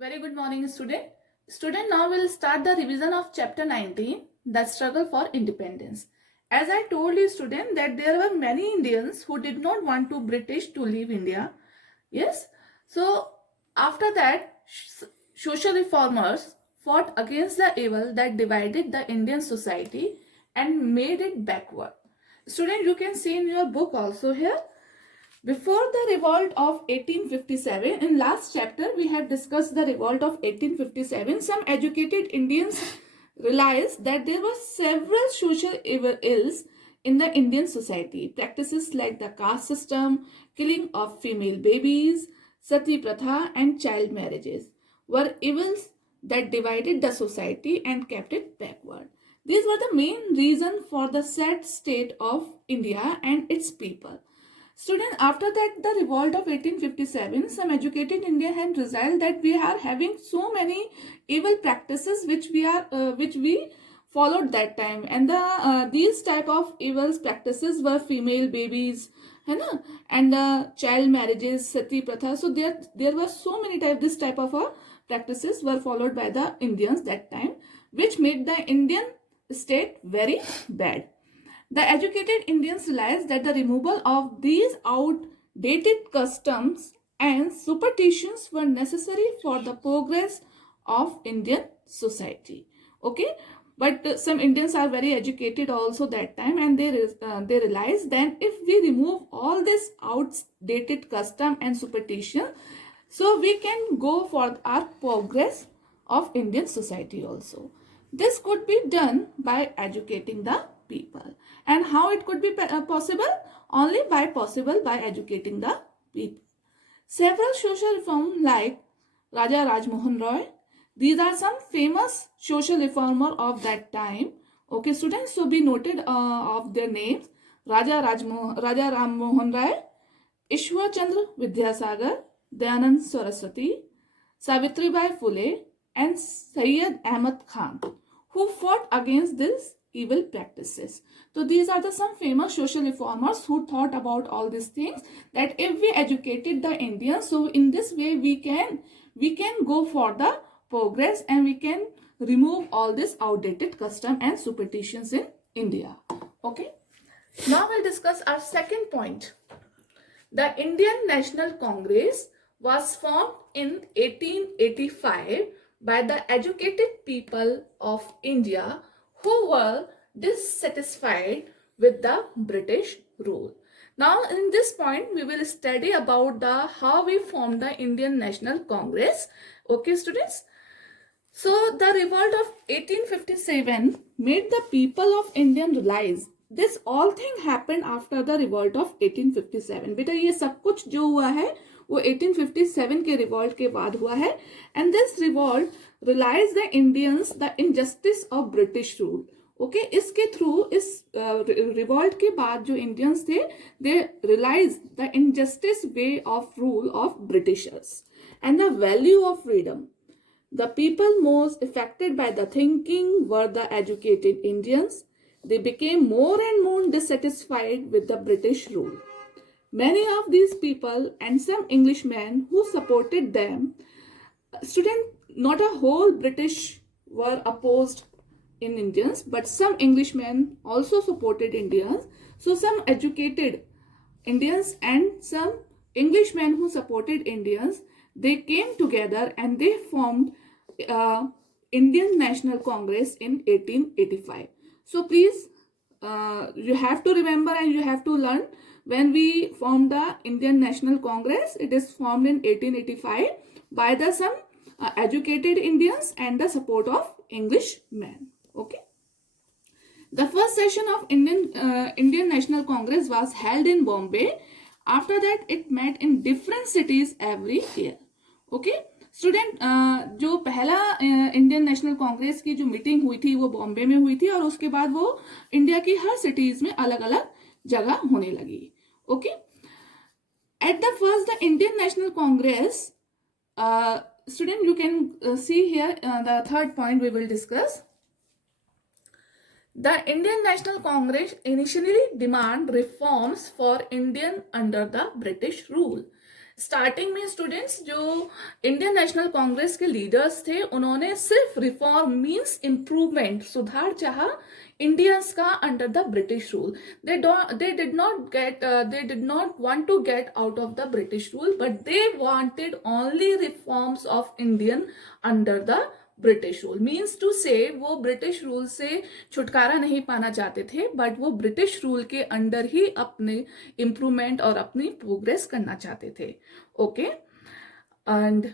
Very good morning, student. Student, now we'll start the revision of chapter 19, the struggle for independence. As I told you, student, that there were many Indians who did not want to British to leave India. Yes. So after that, social reformers fought against the evil that divided the Indian society and made it backward. Student, you can see in your book also here. Before the revolt of 1857, in last chapter we have discussed the revolt of 1857. Some educated Indians realized that there were several social ills in the Indian society. Practices like the caste system, killing of female babies, sati pratha and child marriages were evils that divided the society and kept it backward. These were the main reason for the sad state of India and its people. Student, after that, the revolt of 1857, some educated Indian had realized that we are having so many evil practices which we followed that time, and these type of evil practices were female babies, है ना, and child marriages, sati pratha. So there were so many this type of practices were followed by the Indians that time, which made the Indian state very bad. The educated Indians realized that the removal of these outdated customs and superstitions were necessary for the progress of Indian society. Okay, but some Indians are very educated also that time, and they realized that if we remove all this outdated custom and superstition, so we can go for our progress of Indian society also. This could be done by educating the people. And how it could be possible? Only by educating the people. Several social reforms like Raja Rajmohan Roy. These are some famous social reformer of that time. Okay, students, so be noted of their names. Raja Ram Mohan Roy, Ishwar Chandra Vidyasagar, Dayanand Saraswati, Savitribai Phule, and Syed Ahmad Khan, who fought against these evil practices. So these are some famous social reformers who thought about all these things, that if we educated the Indians, so in this way we can go for the progress and we can remove all this outdated custom and superstitions in India. Okay. Now we'll discuss our second point. The Indian National Congress was formed in 1885 by the educated people of India who were dissatisfied with the British rule. Now in this point we will study about how we formed the Indian National Congress. Okay, students. So the revolt of 1857 made the people of India realize this all thing happened after the revolt of 1857. बेटा ये सब कुछ जो हुआ है वो 1857 के revolt के बाद हुआ है, and this revolt realized the Indians the injustice of British rule. Okay इसके थ्रू इस रिवॉल्ट के बाद जो इंडियंस थे they realise the injustice way of rule of Britishers and the value of freedom. The people most affected by the thinking were the educated Indians. They became more and more dissatisfied with the British rule. Many of these people and some Englishmen who supported them, student, not a whole British were opposed in Indians, but some Englishmen also supported Indians. So some educated Indians and some Englishmen who supported Indians, they came together and they formed Indian National Congress in 1885. So please, you have to remember and you have to learn, when we formed the Indian National Congress, it is formed in 1885 by the some educated Indians and the support of Englishmen. Okay. The first session of Indian National Congress was held in Bombay. After that, it met in different cities every year. Okay. Student, जो पहला Indian National Congress की जो meeting हुई थी वो बॉम्बे में हुई थी और उसके बाद वो इंडिया की हर सिटीज में अलग अलग जगह होने लगी. Okay. At the first the Indian National Congress, student, you can see here the third point we will discuss. The Indian National Congress initially demanded reforms for Indian under the British rule. Starting में students जो Indian National Congress के leaders थे उन्होंने सिर्फ reform means improvement, सुधार चाहा Indians का under the British rule. They did not want to get out of the British rule, but they wanted only reforms of Indian under the British rule. Means to say वो British rule से छुटकारा नहीं पाना चाहते थे, but वो British rule के under ही अपने इम्प्रूवमेंट और अपनी प्रोग्रेस करना चाहते थे. Okay, and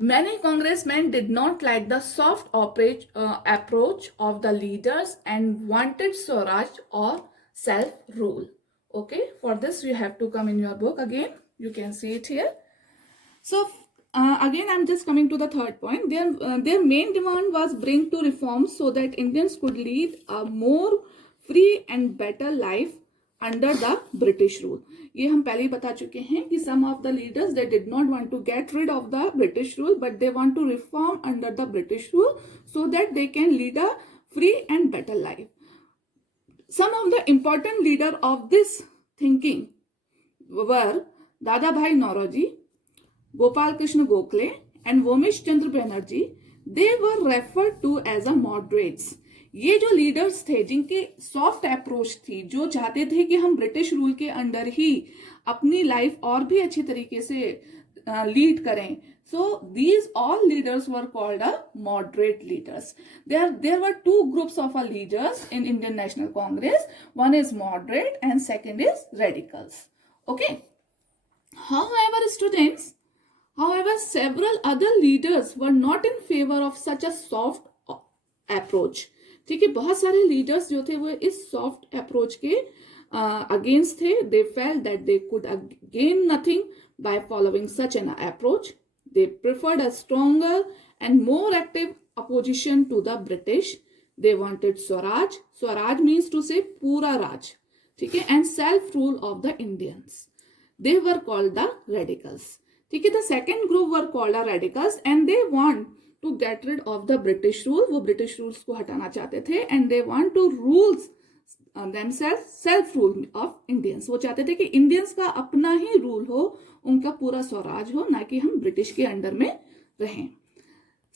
many congressmen did not like the soft approach of the leaders and wanted Swaraj or self-rule. Okay, for this you have to come in your book again. You can see it here. So again, I'm just coming to the third point. Their main demand was bring to reforms so that Indians could lead a more free and better life under the British rule. ये हम पहले ही बता चुके हैं कि some of the leaders they did not want to get rid of the British rule, but they want to reform under the British rule so that they can lead a free and better life. Some of the important leader of this thinking were Dadabhai Naoroji, Gopal Krishna Gokhale and Vomish Chandra Banerjee. They were referred to as a moderates. ये जो leaders थे जिनकी soft approach थी, जो चाहते थे कि हम ब्रिटिश रूल के अंडर ही अपनी लाइफ और भी अच्छी तरीके से लीड करें, so these all leaders were called a moderate leaders. There were two groups of leaders in Indian National Congress. One is moderate and second is radicals. Okay. However, students, several other leaders were not in favor of such a soft approach. ठीक है, बहुत सारे leaders जो थे वो इस soft approach के against थे. They felt that they could gain nothing by following such an approach. They preferred a stronger and more active opposition to the British. They wanted swaraj. Swaraj means to say पूरा राज, ठीक है, and self rule of the Indians. They were called the radicals. ठीक है, the second group were called the radicals and they want to get rid of the British rule. वो British rules को हटाना चाहते थे and they want to rules themselves, self rule of Indians. वो चाहते थे कि Indians का अपना ही रूल हो, उनका पूरा स्वराज हो, ना कि हम ब्रिटिश के अंडर में रहें.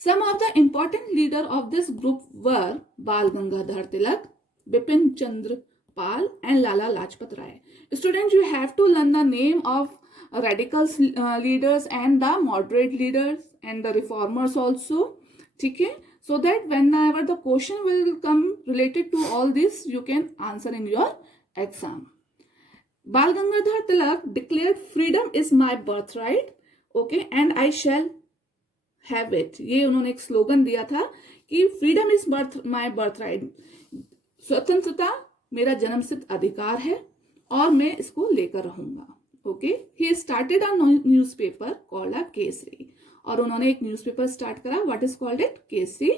Some of the important leader of this group were Bal Gangadhar Tilak, Bipin Chandra Pal and Lala Lajpat Rai. Students, you have to learn the name of radicals leaders and the moderate leaders and the reformers also. ठीक है, so that whenever the question will come related to all this, you can answer in your exam. Bal Gangadhar Tilak declared freedom is my birthright, okay, and I shall have it. ये उन्होंने एक slogan दिया था कि freedom is my birthright. स्वतंत्रता मेरा जन्मसिद्ध अधिकार है और मैं इसको लेकर रहूंगा. Okay, he started a newspaper called a Kesari. और उन्होंने एक न्यूज़पेपर स्टार्ट करा, what is called it, Kesari,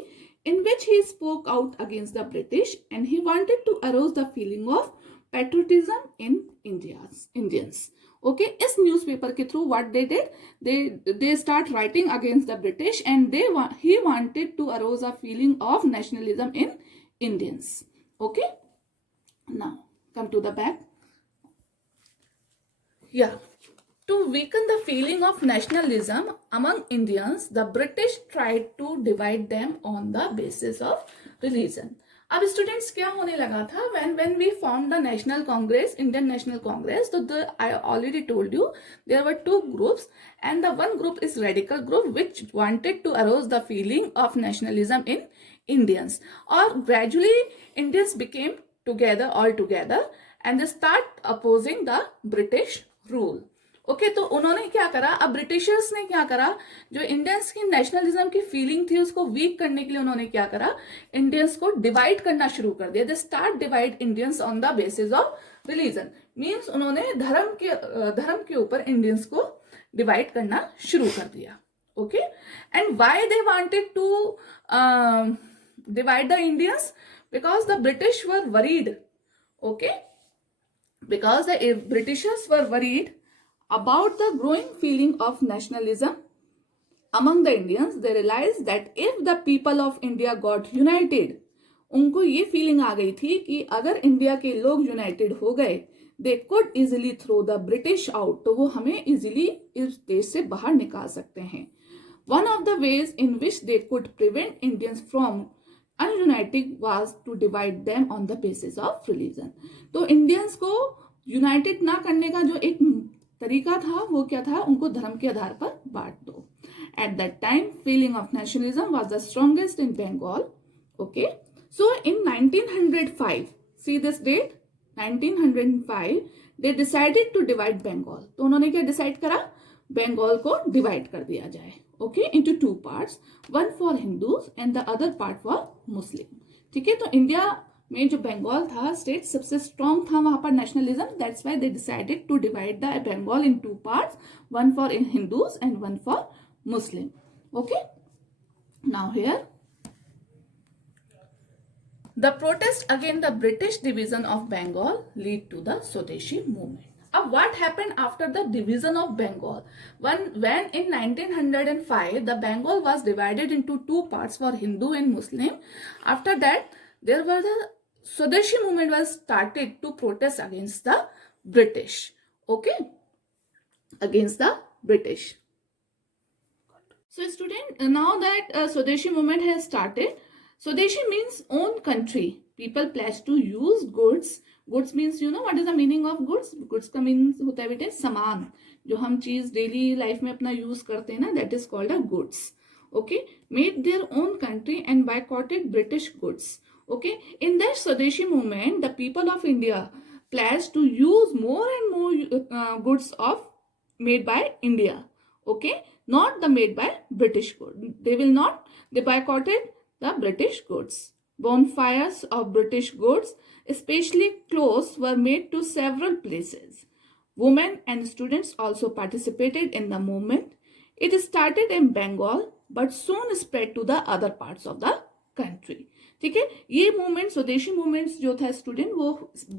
in which he spoke out against the British and he wanted to arouse the feeling of patriotism in Indians. Okay, इस newspaper के through what they did, they start writing against the British and he wanted to arouse a feeling of nationalism in Indians. Okay, now come to the back. Yeah, to weaken the feeling of nationalism among Indians, the British tried to divide them on the basis of religion. अब students क्या होने लगा था when we formed the National Congress, Indian National Congress, so I already told you there were two groups and the one group is radical group which wanted to arouse the feeling of nationalism in Indians. Or gradually Indians became all together and they start opposing the British rule. Okay, तो उन्होंने क्या करा, अब Britishers ने क्या करा, जो Indians की नेशनलिज्म की फीलिंग थी उसको वीक करने के लिए उन्होंने क्या करा, इंडियंस को डिवाइड करना शुरू कर दिया. They start divide Indians on the basis of religion. Means उन्होंने धर्म के ऊपर इंडियंस को डिवाइड करना शुरू कर दिया. Okay, and why they wanted to divide the Indians, because the British were worried. Okay, because the Britishers were worried about the growing feeling of nationalism among the Indians. They realized that if the people of India got united, उनको ये feeling आ गई थी कि अगर India के लोग united हो गए, they could easily throw the British out, तो वो हमें इजिली इस देश से बाहर निकाल सकते हैं. One of the ways in which they could prevent Indians from ununiting was to divide them on the basis of religion. तो इंडियंस को यूनाइटेड ना करने का जो एक तरीका था वो क्या था, उनको धर्म के आधार पर बांट दो. At that time, feeling of nationalism was the strongest in Bengal. Okay, so in 1905, see this date, 1905, they decided to divide Bengal. तो उन्होंने क्या डिसाइड करा, बंगाल को डिवाइड कर दिया जाए. Okay, into two parts, one for Hindus and the other part for Muslim. ठीक है, तो इंडिया में जो बंगाल था स्टेट सबसे स्ट्रॉन्ग था वहां पर nationalism. That's why they decided to divide the Bengal in two parts, one for Hindus and one for Muslim. Okay, now here the protest against the British division of Bengal lead to the Swadeshi movement. Now, what happened after the division of Bengal? When in 1905 the Bengal was divided into two parts for Hindu and Muslim. After that, there was the Swadeshi movement was started to protest against the British. Okay, against the British. So, student, now that Swadeshi movement has started. Swadeshi means own country. People pledge to use goods. Goods means, you know what is the meaning of goods? Goods का means होता है बेटे सामान, जो हम चीज daily life में अपना यूज करते हैं ना, that is called a goods. Okay, made their own country and boycotted British goods. Okay, in that Swadeshi movement, the people of India pledged to use more and more goods of made by India. Okay, not the made by British goods. They boycotted the British goods. Bonfires of British goods, especially clothes, were made to several places. Women and students also participated in the movement. It started in Bengal but soon spread to the other parts of the country. ठीक है, ये movement स्वदेशी movements जो था student वो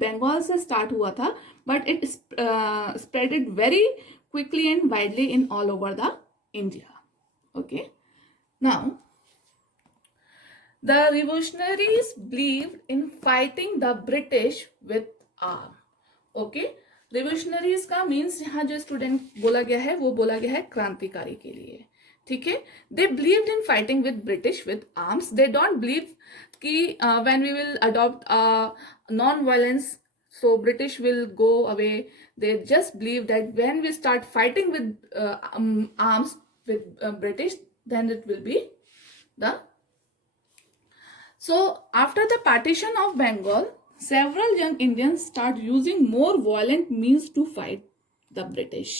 बंगाल से start हुआ था, but it spreaded very quickly and widely in all over the India. Okay, now the revolutionaries believed in fighting the British with arm. Okay, revolutionaries का मीन्स यहाँ जो स्टूडेंट बोला गया है वो बोला गया है क्रांतिकारी के लिए. ठीक है, they believed in fighting with British with arms. They don't believe कि when we will adopt non-violence, so British will go away. They just believe that when we start fighting with arms with British, then it will be the. So, after the partition of Bengal, several young Indians start using more violent means to fight the British.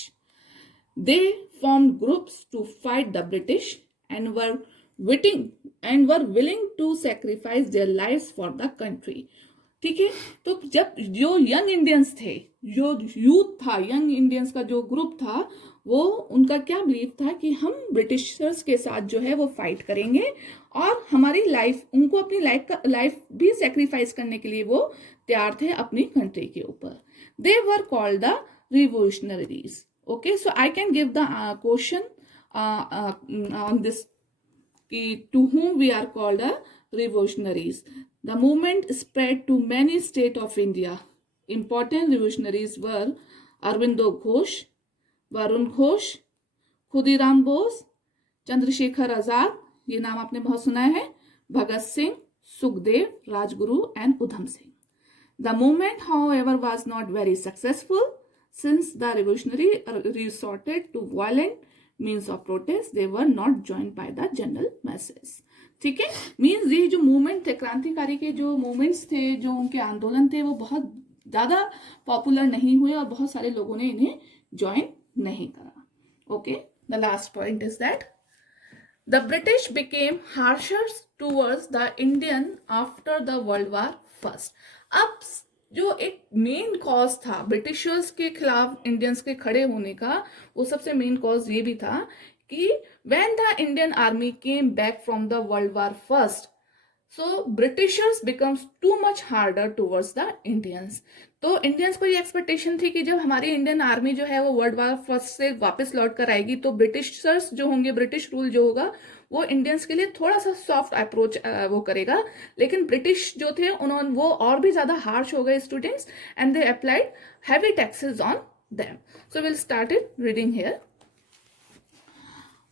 They formed groups to fight the British and were willing to sacrifice their lives for the country. ठीक है, तो जब जो young Indians थे, जो youth था, young Indians का जो ग्रुप था, वो उनका क्या बिलीव था कि हम ब्रिटिशर्स के साथ जो है वो फाइट करेंगे और हमारी लाइफ, उनको अपनी लाइफ भी सेक्रीफाइस करने के लिए वो तैयार थे अपनी कंट्री के ऊपर. They were called the revolutionaries. Okay, so I can give the question on this to whom we are called the revolutionaries. The movement spread to many states of India. Important revolutionaries were Aurobindo Ghosh, Varun Ghosh, Khudiram Bose, Chandrasekhar Azad, ये नाम आपने बहुत सुना है, Bhagat Singh, Sukhdev, Rajguru and Udham Singh. The movement, however, was not very successful since the revolutionary resorted to violent means of protest. They were not joined by the general masses. ठीक है, means ये जो मूवमेंट थे, क्रांतिकारी के जो मूवमेंट्स थे, जो उनके आंदोलन थे, वो बहुत ज़्यादा पॉपुलर नहीं हुए और बहुत सारे लोगों ने इन्हें ज्वाइन नहीं करा. Okay, the last point is that the British became harsher towards the Indian after the World War First. अब जो एक मेन कॉज था ब्रिटिशर्स के खिलाफ इंडियंस के खड़े होने का, वो सबसे मेन कॉज ये भी था कि when the Indian army came back from the World War First, so Britishers becomes too much harder towards the Indians. तो इंडियंस को ये एक्सपेक्टेशन थी कि जब हमारी इंडियन आर्मी जो है वो वर्ल्ड वार फर्स्ट से वापस लौट कर आएगी तो ब्रिटिशर्स जो होंगे, ब्रिटिश रूल जो होगा वो इंडियंस के लिए थोड़ा सा सॉफ्ट अप्रोच वो करेगा, लेकिन ब्रिटिश जो थे उन्होंने वो और भी ज्यादा हार्श हो गए students, and they applied heavy taxes on them. So will started reading here.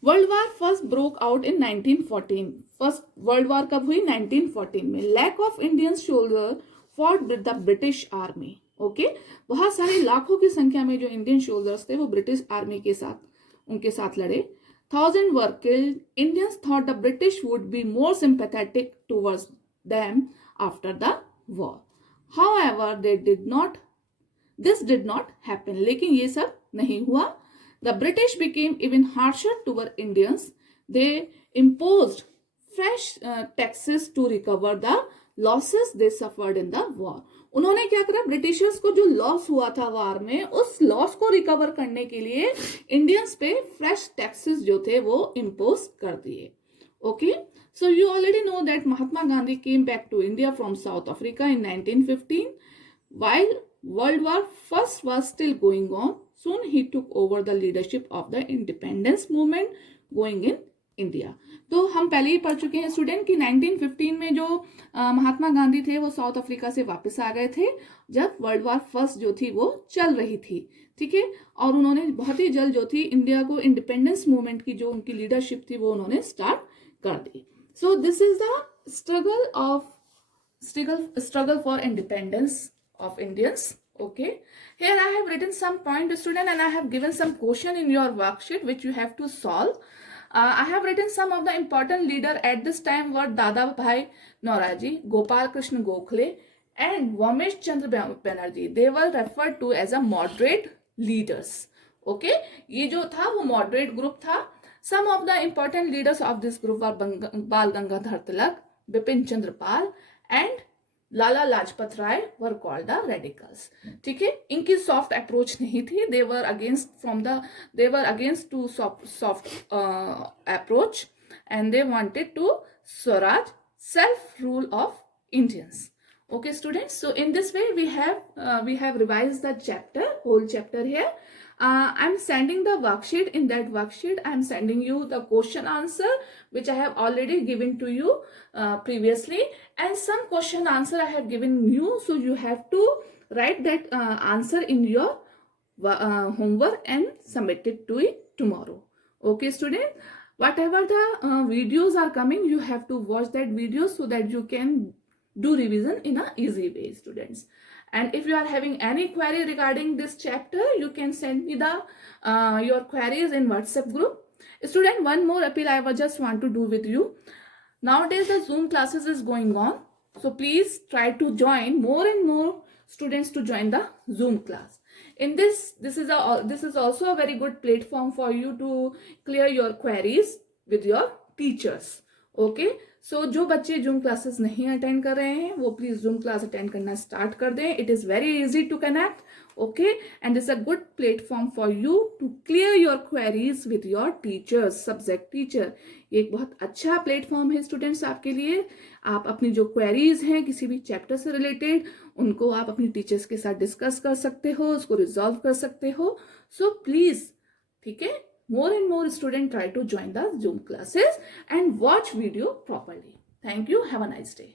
World war first broke out in 1914. First world war कब हुई? 1914 में. Lack of Indian soldier for the British army. Okay, बहुत सारे लाखों की संख्या में जो इंडियन सोल्जर्स थे वो ब्रिटिश आर्मी के साथ उनके साथ लड़े. 1000 were killed. Indians thought the British would be more sympathetic towards them after the war. However, this did not happen. लेकिन ये सब नहीं हुआ. The British became even harsher toward Indians. They imposed fresh taxes to recover the losses they suffered in the war. उन्होंने क्या करा? Britishers को जो लॉस हुआ था वार में, उस लॉस को रिकवर करने के लिए इंडियंस पे फ्रेश टैक्सेस जो थे वो इम्पोज कर दिए. Okay, so you already know that Mahatma Gandhi came back to India from South Africa in 1915 while World War First was still going on. Soon he took over the leadership of the independence movement going in India. तो हम पहले ही पढ़ चुके हैं student कि 1915 में जो महात्मा गांधी थे वो साउथ अफ्रीका से वापस आ गए थे जब वर्ल्ड वार फर्स्ट जो थी वो चल रही थी. ठीक है, और उन्होंने बहुत ही जल्द जो थी इंडिया को इंडिपेंडेंस मूवमेंट की जो उनकी लीडरशिप थी वो उन्होंने स्टार्ट कर दी. So this is the struggle for independence of Indians. Okay, here I have written some point student and I have given some question in your worksheet which you have to solve. I have written some of the important leader at this time were Dada Bhai Naoroji, Gopal Krishna Gokhale and Ramesh Chandra Banerjee. They were referred to as a moderate leaders. Okay, ये जो था वो moderate group था. Some of the important leaders of this group were Bal Gangadhar Tilak, Bipin Chandra Pal and Lala Lajpat Rai were called the radicals. ठीक है, इनकी soft approach नहीं थी. They were against to soft approach and they wanted to swaraj, self rule of Indians. Okay students, so in this way we have revised the whole chapter here. I'm sending the worksheet. In that worksheet I'm sending you the question answer which I have already given to you previously, and some question answer I have given you, so you have to write that answer in your homework and submit it to it tomorrow. Okay student, whatever the videos are coming, you have to watch that video so that you can do revision in a easy way students. And if you are having any query regarding this chapter, you can send me the your queries in WhatsApp group. Student, one more appeal I just want to do with you. Nowadays the Zoom classes is going on, so please try to join more and more students to join the Zoom class. In this is also a very good platform for you to clear your queries with your teachers. Okay, so जो बच्चे zoom classes नहीं attend कर रहे हैं वो please zoom class attend करना start कर दें. It is very easy to connect. Okay, and it's a good platform for you to clear your queries with your teachers, subject teacher. ये एक बहुत अच्छा प्लेटफॉर्म है स्टूडेंट्स आपके लिए. आप अपनी जो क्वेरीज हैं किसी भी चैप्टर से रिलेटेड उनको आप अपनी टीचर्स के साथ डिस्कस कर सकते हो, उसको रिजॉल्व कर सकते हो. सो प्लीज, ठीक है, more and more students try to join the Zoom classes and watch video properly. Thank you. Have a nice day.